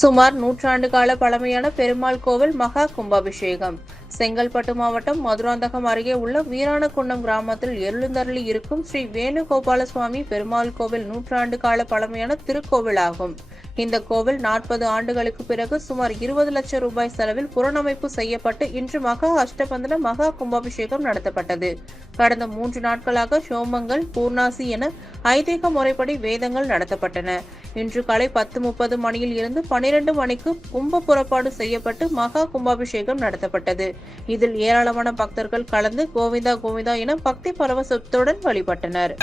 சுமார் 100 ஆண்டு கால பழமையான பெருமாள் கோவில் மகா கும்பாபிஷேகம். செங்கல்பட்டு மாவட்டம் மதுராந்தகம் அருகே உள்ள வீராணகுன்னம் கிராமத்தில் எழுந்தருளி இருக்கும் ஸ்ரீ வேணுகோபால சுவாமி பெருமாள் கோவில் 100 ஆண்டு கால பழமையான திருக்கோவில் ஆகும். இந்த கோவில் 40 ஆண்டுகளுக்கு பிறகு சுமார் 20 லட்சம் ரூபாய் செலவில் புனரமைப்பு செய்யப்பட்டு இன்று மகா அஷ்டபந்தன மகா கும்பாபிஷேகம் நடத்தப்பட்டது. கடந்த 3 நாட்களாக சோமங்கள், பூர்ணாசி என ஐதீக முறைப்படி வேதங்கள் நடத்தப்பட்டன. இன்று காலை 10:30 மணியில் இருந்து 12 மணிக்கு கும்ப புறப்பாடு செய்யப்பட்டு மகா கும்பாபிஷேகம் நடத்தப்பட்டது. இதில் ஏராளமான பக்தர்கள் கலந்து கோவிந்தா கோவிந்தா என பக்தி பரவசத்துடன் வழிபட்டனர்.